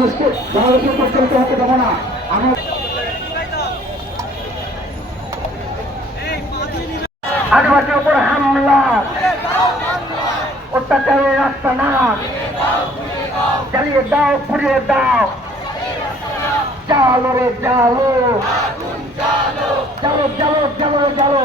বাংলাদেশকে বাংলাদেশের পরিচালিত হতে দেবো না। আমরা আদিবাসীর উপর হামলা, অত্যাচারের রাস্তা না। জ্বালিয়ে দাও, পুড়িয়ে দাও। চালো রে চালো। চালো চালো চালো চালো।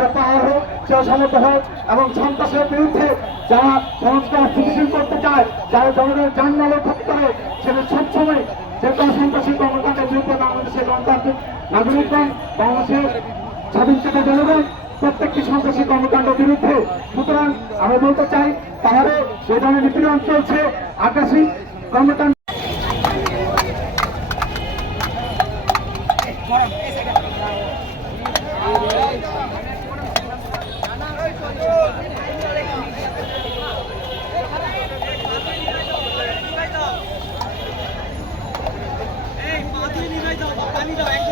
পাওয়ার হোক এবং সন্ত্রাসের বিরুদ্ধে যারা সংস্কার স্থিতিশীল করতে চায়, যারা জনগণের যানমালের ক্ষতি করে, সেটা সবসময় যে কোনো সন্ত্রাসী কর্মকাণ্ডের বিরুদ্ধে বাংলাদেশের গণতান্ত্রিক নাগরিকগণ, বাংলাদেশের স্বাধীন চেতা জনগণ, প্রত্যেকটি সন্ত্রাসী কর্মকাণ্ডের বিরুদ্ধে। সুতরাং আমি বলতে চাই, তাহলে সে ধরনের নিপীড়ন চলছে আকাশী কর্মকাণ্ড 你的玩具。